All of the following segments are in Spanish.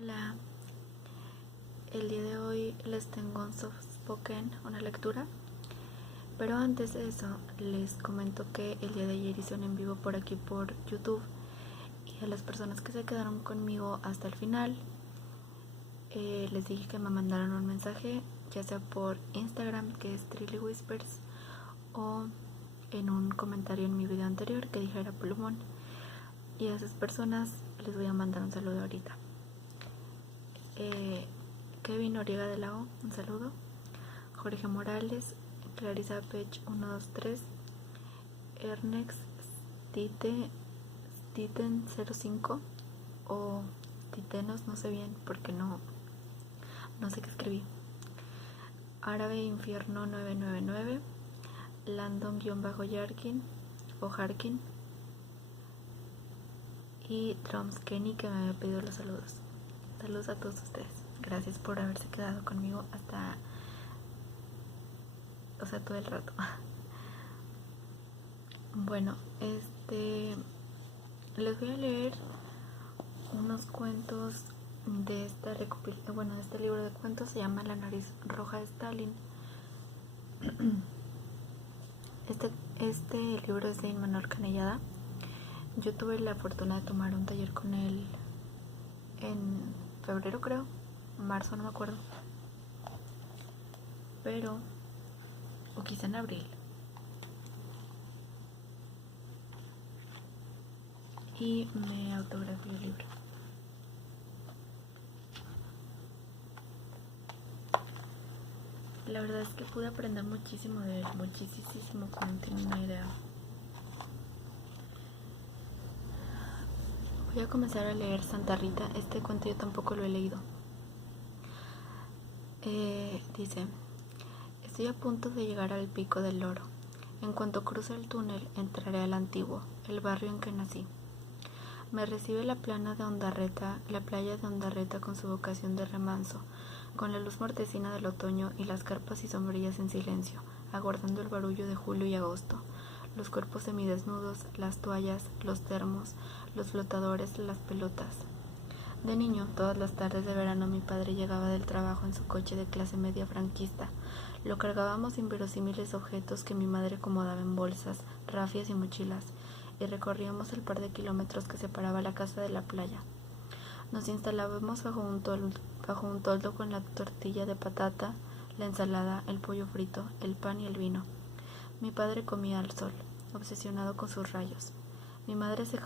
Hola, el día de hoy les tengo un soft spoken, una lectura, pero antes de eso les comento que el día de ayer hice un en vivo por aquí por YouTube y a las personas que se quedaron conmigo hasta el final les dije que me mandaran un mensaje, ya sea por Instagram, que es Trilly Whispers, o en un comentario en mi video anterior que dijera plumón, y a esas personas les voy a mandar un saludo ahorita. Kevin Noriega de la O, un saludo. Jorge Morales, Clarisa Pech 123, Ernex Titen 05 o Titenos, no sé bien porque no sé qué escribí. Árabe Infierno 999, Landon-Yarkin o Harkin y Drums Kenny, que me había pedido los saludos. Saludos a todos ustedes. Gracias por haberse quedado conmigo hasta, todo el rato. Bueno, les voy a leer unos cuentos de esta de este libro de cuentos. Se llama La nariz roja de Stalin. Este libro es de Immanuel Canellada. Yo tuve la fortuna de tomar un taller con él en febrero, creo, marzo, no me acuerdo, o quizá en abril, y me autografió el libro. La verdad es que pude aprender muchísimo de él, muchísimo, como no tienen una idea. Voy a comenzar a leer Santa Rita. Este cuento yo tampoco lo he leído. Dice: estoy a punto de llegar al Pico del Loro. En cuanto cruce el túnel, entraré al Antiguo, el barrio en que nací. Me recibe la playa de Ondarreta con su vocación de remanso, con la luz mortecina del otoño y las carpas y sombrillas en silencio, aguardando el barullo de julio y agosto, los cuerpos semidesnudos, las toallas, los termos, los flotadores, las pelotas. De niño, todas las tardes de verano mi padre llegaba del trabajo en su coche de clase media franquista. Lo cargábamos inverosímiles objetos que mi madre acomodaba en bolsas, rafias y mochilas, y recorríamos el par de kilómetros que separaba la casa de la playa. Nos instalábamos bajo un toldo con la tortilla de patata, la ensalada, el pollo frito, el pan y el vino. Mi padre comía al sol, obsesionado con sus rayos. Mi madre se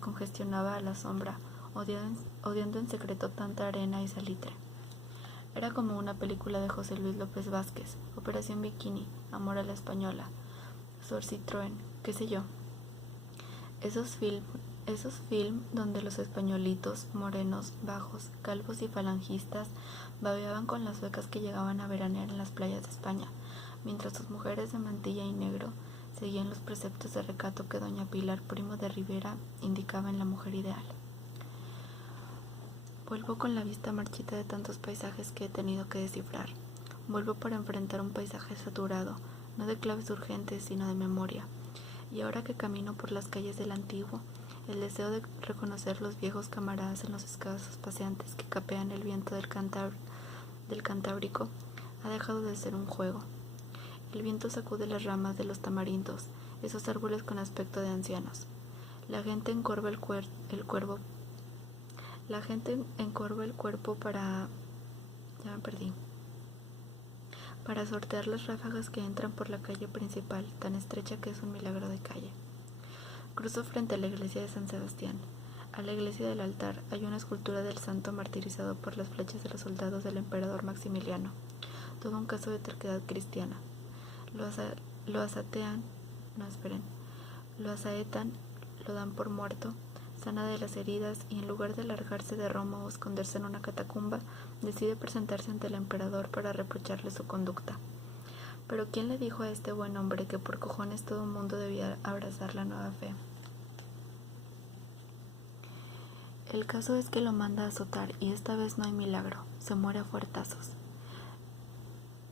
congestionaba a la sombra, odiando en secreto tanta arena y salitre. Era como una película de José Luis López Vázquez, Operación Bikini, Amor a la Española, Sor Citroën, qué sé yo. Esos film donde los españolitos, morenos, bajos, calvos y falangistas babeaban con las suecas que llegaban a veranear en las playas de España, mientras sus mujeres de mantilla y negro seguían los preceptos de recato que doña Pilar Primo de Rivera indicaba en la mujer ideal. Vuelvo con la vista marchita de tantos paisajes que he tenido que descifrar. Vuelvo para enfrentar un paisaje saturado, no de claves urgentes, sino de memoria. Y ahora que camino por las calles del Antiguo, el deseo de reconocer los viejos camaradas en los escasos paseantes que capean el viento del Cantábrico ha dejado de ser un juego. El viento sacude las ramas de los tamarindos, esos árboles con aspecto de ancianos. La gente encorva el cuerpo para... ya me perdí. Para sortear las ráfagas que entran por la calle principal, tan estrecha que es un milagro de calle. Cruzo frente a la iglesia de San Sebastián. A la iglesia del altar hay una escultura del santo martirizado por las flechas de los soldados del emperador Maximiliano. Todo un caso de terquedad cristiana. Lo asaetan, lo dan por muerto, sana de las heridas, y en lugar de largarse de Roma o esconderse en una catacumba, decide presentarse ante el emperador para reprocharle su conducta. Pero ¿quién le dijo a este buen hombre que por cojones todo el mundo debía abrazar la nueva fe? El caso es que lo manda a azotar, y esta vez no hay milagro, se muere a fuertazos.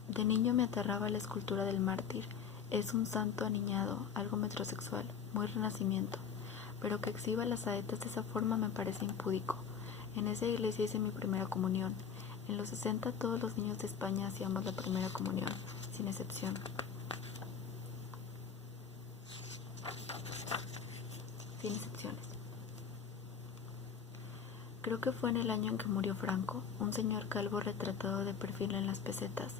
De niño me aterraba la escultura del mártir. Es un santo aniñado, algo metrosexual, muy renacimiento, pero que exhiba las saetas de esa forma me parece impúdico. En esa iglesia hice mi primera comunión. En los 60 todos los niños de España hacíamos la primera comunión, sin excepción. Sin excepciones. Creo que fue en el año en que murió Franco, un señor calvo retratado de perfil en las pesetas.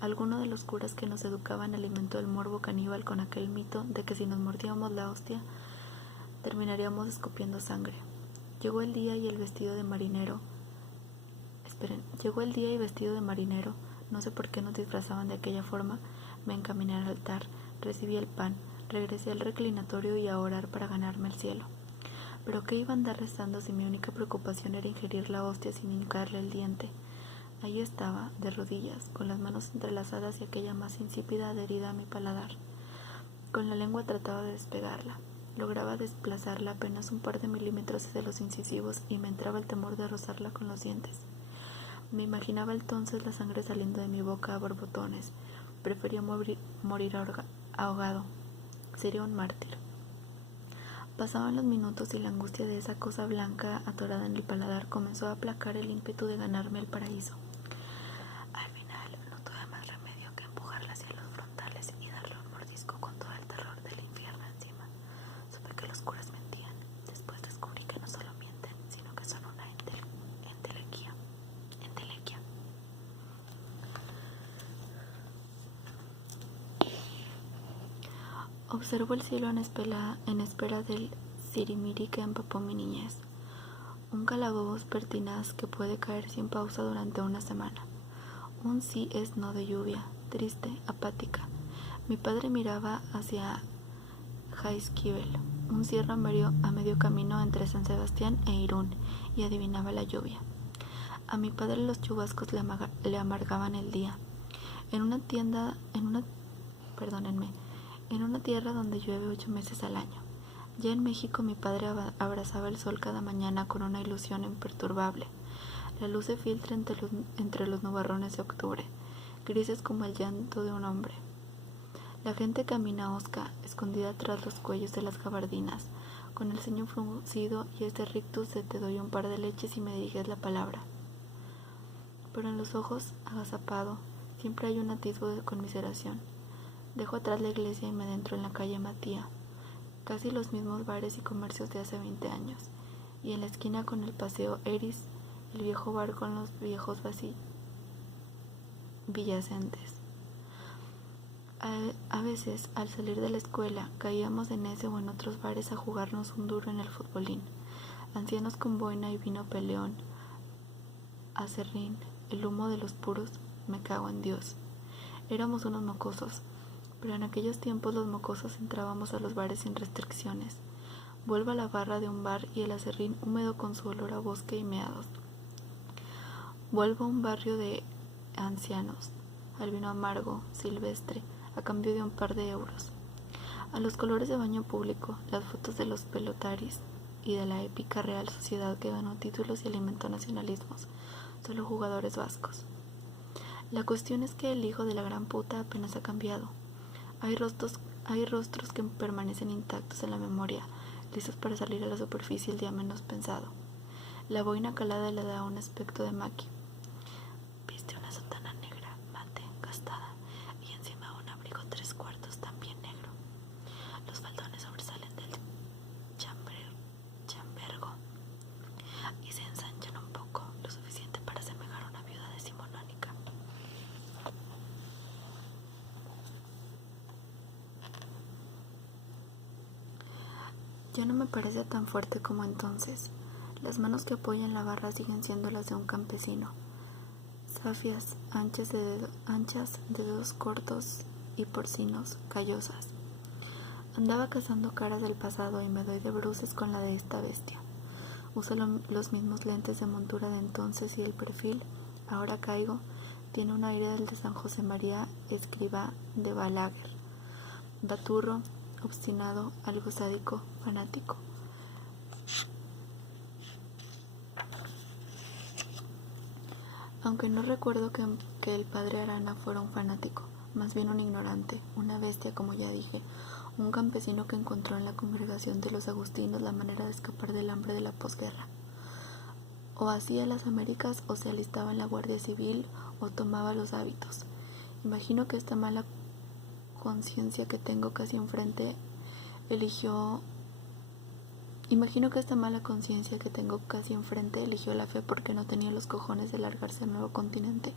Alguno de los curas que nos educaban alimentó el morbo caníbal con aquel mito de que si nos mordíamos la hostia, terminaríamos escupiendo sangre. Llegó el día y vestido de marinero, no sé por qué nos disfrazaban de aquella forma, me encaminé al altar, recibí el pan, regresé al reclinatorio y a orar para ganarme el cielo. Pero qué iba a andar rezando si mi única preocupación era ingerir la hostia sin hincarle el diente. Allí estaba, de rodillas, con las manos entrelazadas y aquella masa insípida adherida a mi paladar. Con la lengua trataba de despegarla. Lograba desplazarla apenas un par de milímetros hacia los incisivos y me entraba el temor de rozarla con los dientes. Me imaginaba entonces la sangre saliendo de mi boca a borbotones. Prefería morir ahogado. Sería un mártir. Pasaban los minutos y la angustia de esa cosa blanca atorada en el paladar comenzó a aplacar el ímpetu de ganarme el paraíso. Al final no tuve más remedio que empujarla hacia los frontales y darle un mordisco con todo el terror del infierno encima. Supe que los curas mentían. Después descubrí que no solo mienten, sino que son una entelequia. Observo el cielo en espera del sirimiri que empapó mi niñez. Un calabozo pertinaz que puede caer sin pausa durante una semana. Un sí es no de lluvia, triste, apática. Mi padre miraba hacia Jaizkibel, un sierra a medio camino entre San Sebastián e Irún, y adivinaba la lluvia. A mi padre los chubascos le amargaban el día. En una tierra donde llueve 8 meses al año. Ya en México mi padre abrazaba el sol cada mañana con una ilusión imperturbable. La luz se filtra entre los nubarrones de octubre, grises como el llanto de un hombre. La gente camina hosca, escondida tras los cuellos de las gabardinas, con el ceño fruncido y este rictus de te doy un par de leches y me diriges la palabra. Pero en los ojos, agazapado, siempre hay un atisbo de conmiseración. Dejo atrás la iglesia y me adentro en la calle Matía, casi los mismos bares y comercios de hace 20 años, y en la esquina con el paseo Eris, el viejo bar con los viejos villacentes. A veces, al salir de la escuela, caíamos en ese o en otros bares a jugarnos un duro en el futbolín. Ancianos con boina y vino peleón, acerrín, el humo de los puros, me cago en Dios. Éramos unos mocosos. Pero en aquellos tiempos los mocosos entrábamos a los bares sin restricciones. Vuelvo a la barra de un bar y el acerrín húmedo con su olor a bosque y meados. Vuelvo a un barrio de ancianos, al vino amargo, silvestre, a cambio de un par de euros. A los colores de baño público, las fotos de los pelotaris y de la épica Real Sociedad que ganó títulos y alimentó nacionalismos, solo jugadores vascos. La cuestión es que el hijo de la gran puta apenas ha cambiado. Hay rostros que permanecen intactos en la memoria, listos para salir a la superficie el día menos pensado. La boina calada le da un aspecto de maqui. Viste una sotana negra, mate, gastada, y encima un abrigo 3/4 también negro. Los faldones sobresalen del chambergo y se ensanchan un poco, lo suficiente para asemejar una viuda decimonónica. Ya no me parece tan fuerte como entonces. Las manos que apoyan la barra siguen siendo las de un campesino. Safias, anchas de dedos cortos y porcinos, callosas. Andaba cazando caras del pasado y me doy de bruces con la de esta bestia. Uso los mismos lentes de montura de entonces y el perfil, ahora caigo, tiene un aire del de San José María Escrivá de Balaguer. Baturro, obstinado, algo sádico, fanático. Aunque no recuerdo que el padre Arana fuera un fanático, más bien un ignorante, una bestia, como ya dije, un campesino que encontró en la congregación de los agustinos la manera de escapar del hambre de la posguerra. o hacía las Américas o se alistaba en la Guardia Civil o tomaba los hábitos. Imagino que esta mala conciencia que tengo casi enfrente eligió la fe porque no tenía los cojones de largarse al nuevo continente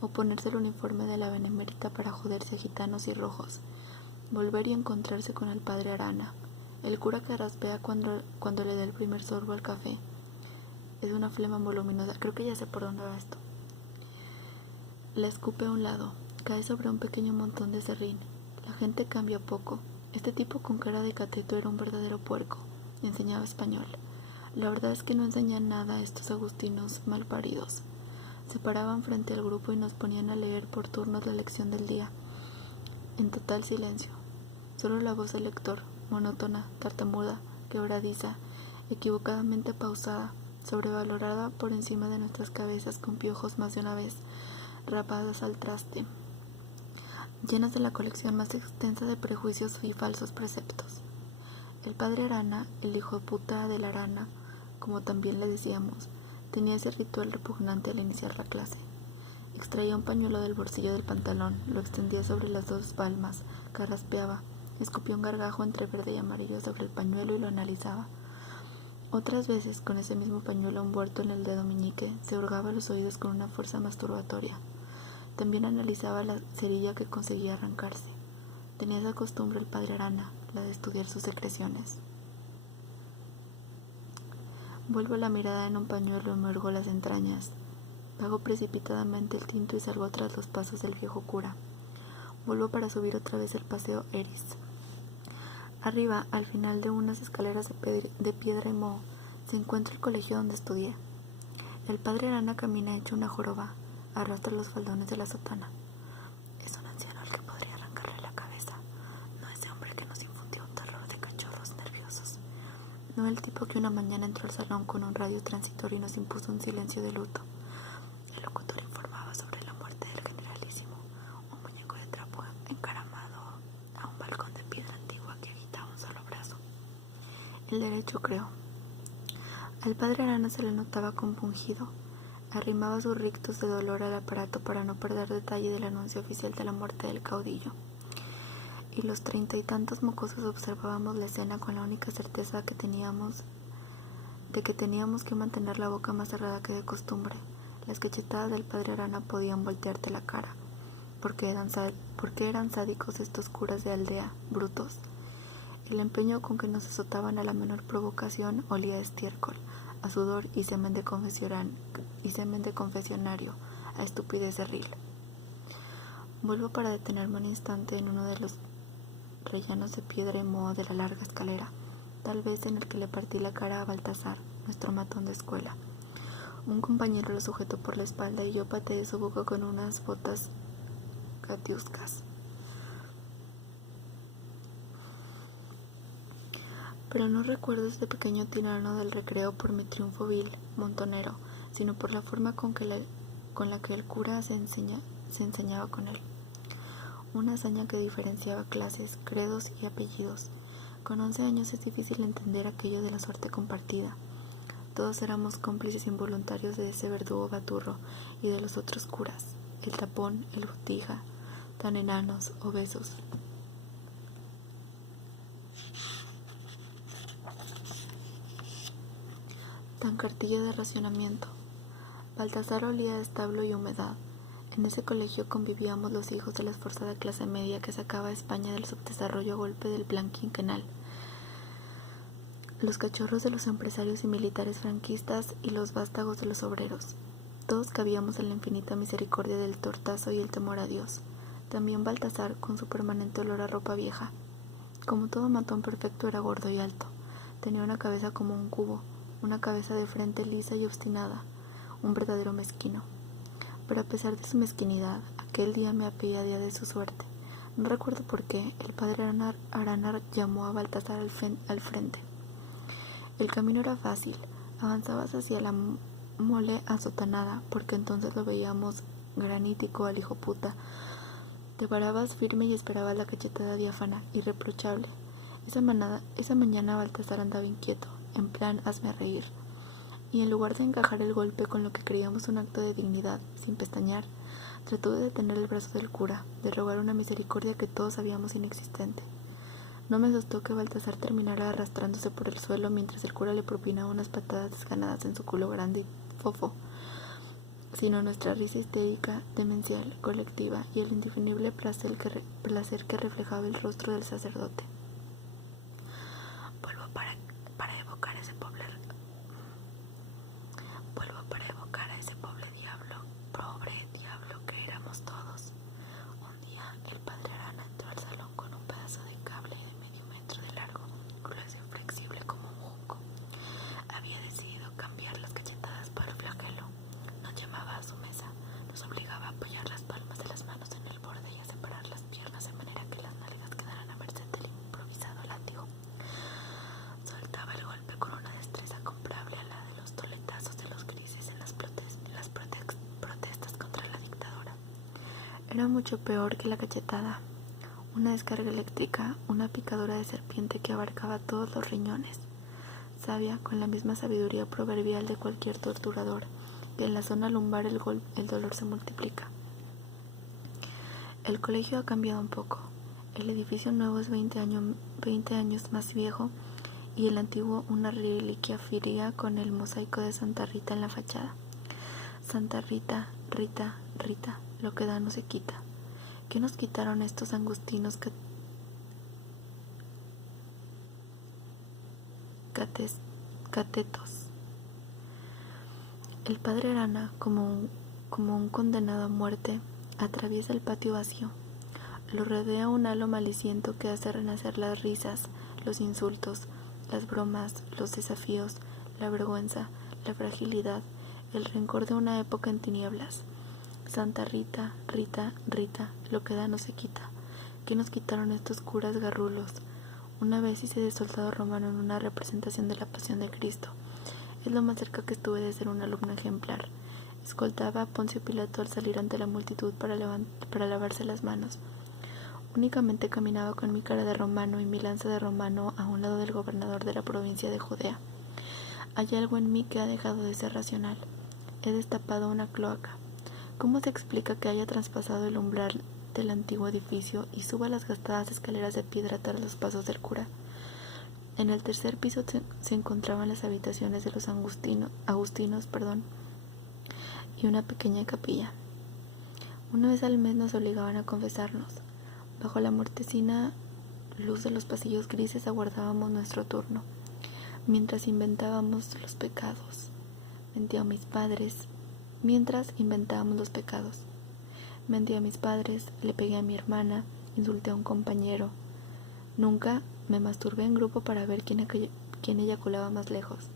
o ponerse el uniforme de la Benemérita para joderse a gitanos y rojos. Volver y encontrarse con el padre Arana, el cura que raspea cuando le da el primer sorbo al café. Es una flema voluminosa. Creo que ya sé por dónde va esto. La escupe a un lado. Cae sobre un pequeño montón de serrín. La gente cambia poco. Este tipo con cara de cateto era un verdadero puerco. Enseñaba español. La verdad es que no enseñan nada a estos agustinos malparidos. Se paraban frente al grupo y nos ponían a leer por turnos la lección del día. En total silencio. Solo la voz del lector, monótona, tartamuda, quebradiza, equivocadamente pausada, sobrevalorada por encima de nuestras cabezas con piojos más de una vez, rapadas al traste, llenas de la colección más extensa de prejuicios y falsos preceptos. El padre Arana, el hijo puta de la Arana, como también le decíamos, tenía ese ritual repugnante al iniciar la clase. Extraía un pañuelo del bolsillo del pantalón, lo extendía sobre las dos palmas, carraspeaba, escupía un gargajo entre verde y amarillo sobre el pañuelo y lo analizaba. Otras veces, con ese mismo pañuelo envuelto en el dedo meñique, se hurgaba los oídos con una fuerza masturbatoria. También analizaba la cerilla que conseguía arrancarse. Tenía esa costumbre el padre Arana, la de estudiar sus secreciones. Vuelvo la mirada en un pañuelo y me hurgo las entrañas. Pago precipitadamente el tinto y salgo tras los pasos del viejo cura. Vuelvo para subir otra vez el paseo Eris. Arriba, al final de unas escaleras de piedra y moho, se encuentra el colegio donde estudié. El padre Arana camina hecho una joroba, arrastra los faldones de la sotana. Es un anciano al que podría arrancarle la cabeza, no ese hombre que nos infundió un terror de cachorros nerviosos, no el tipo que una mañana entró al salón con un radio transitorio y nos impuso un silencio de luto. El locutor informaba sobre la muerte del generalísimo, un muñeco de trapo encaramado a un balcón de piedra antigua que agitaba un solo brazo. El derecho, creo. Al padre Arana se le notaba compungido. Arrimaba sus rictus de dolor al aparato para no perder detalle del anuncio oficial de la muerte del caudillo. Y los 30 y tantos mocosos observábamos la escena con la única certeza de que teníamos que mantener la boca más cerrada que de costumbre. Las cachetadas del padre Arana podían voltearte la cara. ¿Por qué eran sádicos estos curas de aldea, brutos? El empeño con que nos azotaban a la menor provocación olía a estiércol, a sudor y semen de confesionario, a estupidez cerril. Vuelvo para detenerme un instante en uno de los rellanos de piedra y moho de la larga escalera, tal vez en el que le partí la cara a Baltasar, nuestro matón de escuela. Un compañero lo sujetó por la espalda y yo pateé su boca con unas botas gatiuscas. Pero no recuerdo este pequeño tirano del recreo por mi triunfo vil, montonero, sino por la forma con la que el cura se enseñaba con él. Una hazaña que diferenciaba clases, credos y apellidos. Con 11 años es difícil entender aquello de la suerte compartida. Todos éramos cómplices involuntarios de ese verdugo baturro y de los otros curas, el tapón, el botija, tan enanos, obesos. Tan cartilla de racionamiento. Baltasar olía a establo y humedad. En ese colegio convivíamos los hijos de la esforzada clase media que sacaba a España del subdesarrollo a golpe del plan quinquenal, los cachorros de los empresarios y militares franquistas y los vástagos de los obreros. Todos cabíamos en la infinita misericordia del tortazo y el temor a Dios. También Baltasar, con su permanente olor a ropa vieja. Como todo matón perfecto, era gordo y alto. Tenía una cabeza como un cubo, una cabeza de frente lisa y obstinada, un verdadero mezquino. Pero a pesar de su mezquinidad, aquel día me apeía día de su suerte. No recuerdo por qué, el padre Arana llamó a Baltasar al frente. El camino era fácil, avanzabas hacia la mole azotanada, porque entonces lo veíamos granítico al hijo puta. Te parabas firme y esperabas la cachetada diáfana, irreprochable. Esa mañana Baltasar andaba inquieto, en plan hazme reír. y en lugar de encajar el golpe con lo que creíamos un acto de dignidad, sin pestañear, trató de detener el brazo del cura, de rogar una misericordia que todos sabíamos inexistente. No me asustó que Baltasar terminara arrastrándose por el suelo mientras el cura le propinaba unas patadas desganadas en su culo grande y fofo, sino nuestra risa histérica, demencial, colectiva y el indefinible placer que reflejaba el rostro del sacerdote. Vuelvo para evocar a ese pobre diablo que éramos todos. Un día el padre Arana entró al salón con un pedazo de cable de medio metro de largo, grueso y flexible como un junco. Había decidido cambiar las cachetadas por el flagelo. Nos llamaba a su mesa, nos obligaba a apoyar las palmas de las manos en el borde y a separar las piernas de manera que las nalgas quedaran a merced del improvisado látigo. Soltaba el golpe con una destreza comparable a la de los toletazos de los grises en las protestas contra la dictadura. Era mucho peor que la cachetada, una descarga eléctrica, una picadura de serpiente que abarcaba todos los riñones. Sabia, con la misma sabiduría proverbial de cualquier torturador, que en la zona lumbar el dolor se multiplica. El colegio ha cambiado un poco. El edificio nuevo es 20 años más viejo y el antiguo una reliquia fría con el mosaico de Santa Rita en la fachada. Santa Rita, Rita, Rita, lo que da no se quita. ¿Qué nos quitaron estos angustinos catetos? El padre Arana, como un condenado a muerte, atraviesa el patio vacío. Lo rodea un halo maliciento que hace renacer las risas, los insultos, las bromas, los desafíos, la vergüenza, la fragilidad, el rencor de una época en tinieblas. Santa Rita, Rita, Rita, lo que da no se quita. ¿Qué nos quitaron estos curas garrulos? Una vez hice de soldado romano en una representación de la Pasión de Cristo. Es lo más cerca que estuve de ser un alumno ejemplar. Escoltaba a Poncio Pilato al salir ante la multitud para lavarse las manos. Únicamente caminaba con mi cara de romano y mi lanza de romano a un lado del gobernador de la provincia de Judea. Hay algo en mí que ha dejado de ser racional. He destapado una cloaca. ¿Cómo se explica que haya traspasado el umbral del antiguo edificio y suba las gastadas escaleras de piedra tras los pasos del cura? En el tercer piso se encontraban las habitaciones de los agustinos, y una pequeña capilla. Una vez al mes nos obligaban a confesarnos. Bajo la mortecina luz de los pasillos grises aguardábamos nuestro turno, mientras inventábamos los pecados. Mentí a mis padres, le pegué a mi hermana, insulté a un compañero. Nunca me masturbé en grupo para ver quién eyaculaba más lejos.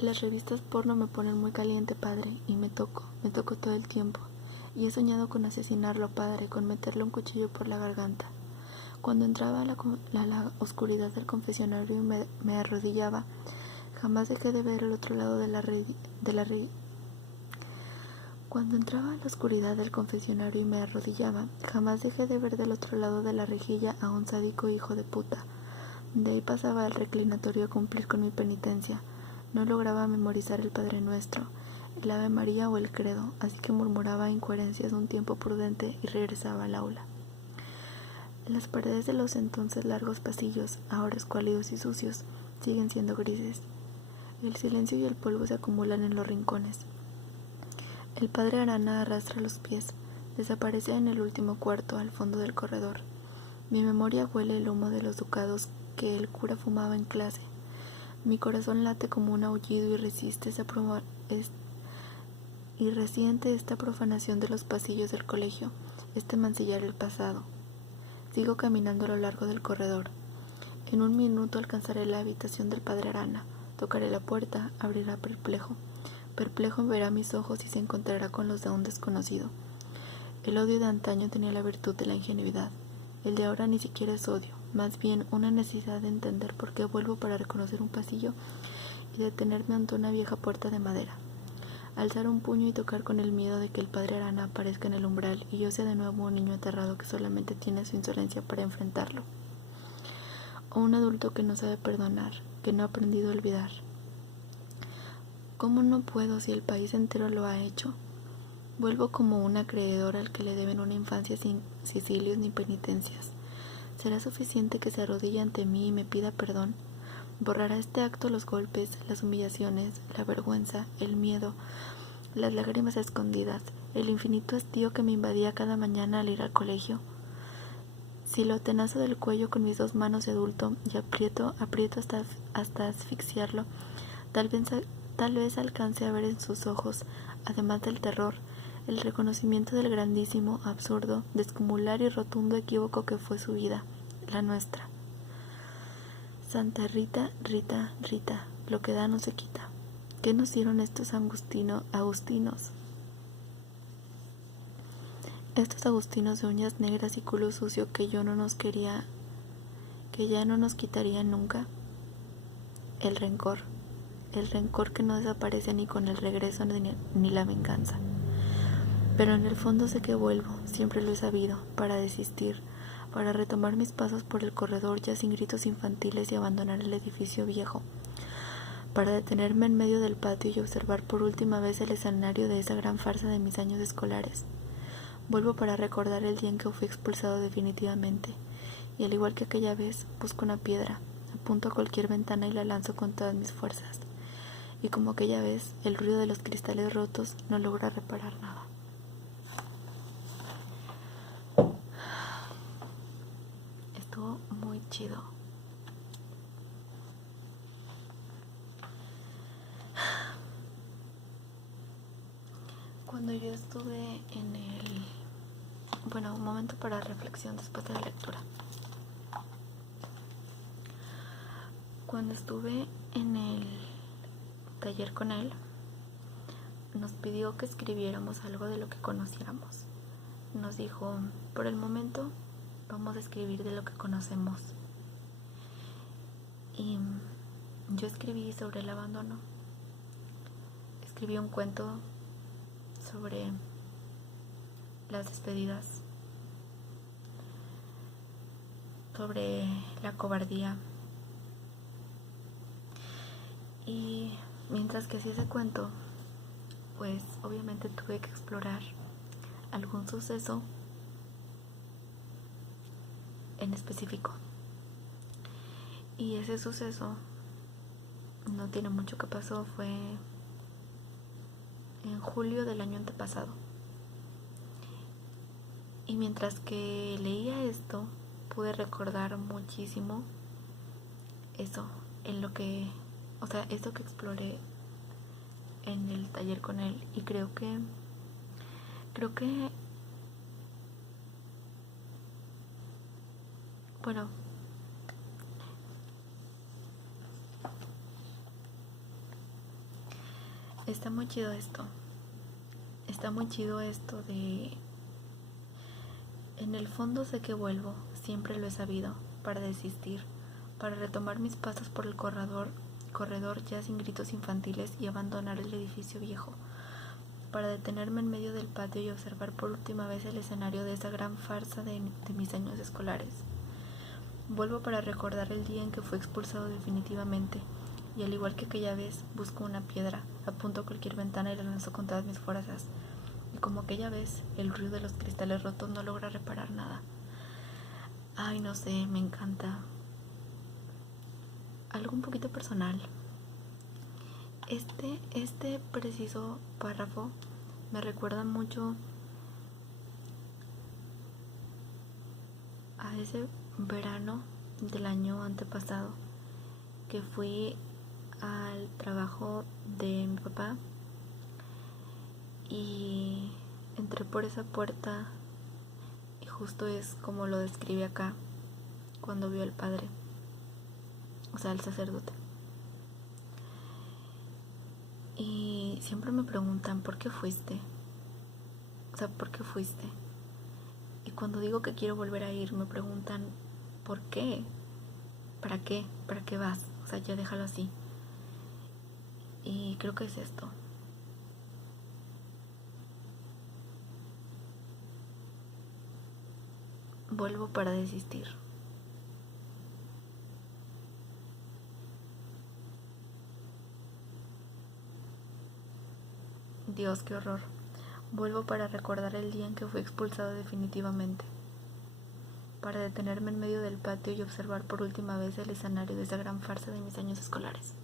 Las revistas porno me ponen muy caliente, padre, y me toco todo el tiempo. Y he soñado con asesinarlo, padre, con meterle un cuchillo por la garganta. Cuando entraba a la oscuridad del confesionario y me arrodillaba, jamás dejé de ver el otro lado de la Cuando entraba a la oscuridad del confesionario y me arrodillaba, jamás dejé de ver del otro lado de la rejilla a un sádico hijo de puta. De ahí pasaba al reclinatorio a cumplir con mi penitencia. No lograba memorizar el Padre Nuestro, el Ave María o el Credo, así que murmuraba incoherencias un tiempo prudente y regresaba al aula. Las paredes de los entonces largos pasillos, ahora escuálidos y sucios, siguen siendo grises. El silencio y el polvo se acumulan en los rincones. El padre Arana arrastra los pies, desaparece en el último cuarto, al fondo del corredor. Mi memoria huele el humo de los ducados que el cura fumaba en clase. Mi corazón late como un aullido y resiente esta profanación de los pasillos del colegio, este mancillar el pasado. Sigo caminando a lo largo del corredor. En un minuto alcanzaré la habitación del padre Arana. Tocaré la puerta, abrirá perplejo. Perplejo verá mis ojos y se encontrará con los de un desconocido. El odio de antaño tenía la virtud de la ingenuidad. El de ahora ni siquiera es odio, más bien una necesidad de entender por qué vuelvo para reconocer un pasillo y detenerme ante una vieja puerta de madera. Alzar un puño y tocar con el miedo de que el padre Arana aparezca en el umbral y yo sea de nuevo un niño aterrado que solamente tiene su insolencia para enfrentarlo. o un adulto que no sabe perdonar, que no ha aprendido a olvidar. ¿Cómo no puedo si el país entero lo ha hecho? Vuelvo como un acreedor al que le deben una infancia sin sicilios ni penitencias. ¿Será suficiente que se arrodille ante mí y me pida perdón? ¿Borrará este acto los golpes, las humillaciones, la vergüenza, el miedo, las lágrimas escondidas, el infinito hastío que me invadía cada mañana al ir al colegio? Si lo tenazo del cuello con mis 2 manos de adulto y aprieto hasta asfixiarlo, tal vez alcance a ver en sus ojos, además del terror, el reconocimiento del grandísimo, absurdo, descomunal y rotundo equívoco que fue su vida, la nuestra. Santa Rita, Rita, Rita, lo que da no se quita. ¿Qué nos dieron estos agustinos? Estos agustinos de uñas negras y culo sucio que ya no nos quitarían nunca. El rencor que no desaparece ni con el regreso ni la venganza. Pero en el fondo sé que vuelvo, siempre lo he sabido, para desistir, para retomar mis pasos por el corredor ya sin gritos infantiles y abandonar el edificio viejo, para detenerme en medio del patio y observar por última vez el escenario de esa gran farsa de mis años escolares. Vuelvo para recordar el día en que fui expulsado definitivamente, y al igual que aquella vez, busco una piedra, apunto a cualquier ventana y la lanzo con todas mis fuerzas. Y como aquella vez, el ruido de los cristales rotos no logra reparar nada. Estuvo muy chido. Cuando yo estuve en el... Bueno, un momento para reflexión después de la lectura. Cuando estuve en el taller con él, nos pidió que escribiéramos algo de lo que conociéramos. Nos dijo, por el momento vamos a escribir de lo que conocemos. Y yo escribí sobre el abandono. Escribí un cuento sobre las despedidas, sobre la cobardía. Y mientras que hacía ese cuento, pues obviamente tuve que explorar algún suceso en específico. Y ese suceso no tiene mucho que pasó, fue en julio del año antepasado. Y mientras que leía esto, pude recordar muchísimo eso, esto que exploré en el taller con él. Y creo que bueno, está muy chido esto de... En el fondo sé que vuelvo, siempre lo he sabido, para desistir, para retomar mis pasos por el corredor ya sin gritos infantiles y abandonar el edificio viejo, para detenerme en medio del patio y observar por última vez el escenario de esa gran farsa de mis años escolares. Vuelvo para recordar el día en que fui expulsado definitivamente, y al igual que aquella vez, busco una piedra, apunto a cualquier ventana y la lanzo con todas mis fuerzas. Y como aquella vez, el ruido de los cristales rotos no logra reparar nada. Ay, no sé, me encanta. Algo un poquito personal. Este preciso párrafo me recuerda mucho a ese verano del año antepasado que fui al trabajo de mi papá y entré por esa puerta y justo es como lo describe acá cuando vio al padre, o sea, al sacerdote. Y siempre me preguntan, ¿por qué fuiste? O sea, ¿por qué fuiste? Y cuando digo que quiero volver a ir, me preguntan, ¿por qué? ¿Para qué? ¿Para qué vas? O sea, ya déjalo así. Y creo que es esto. Vuelvo para desistir. Dios, qué horror. Vuelvo para recordar el día en que fui expulsado definitivamente, para detenerme en medio del patio y observar por última vez el escenario de esa gran farsa de mis años escolares.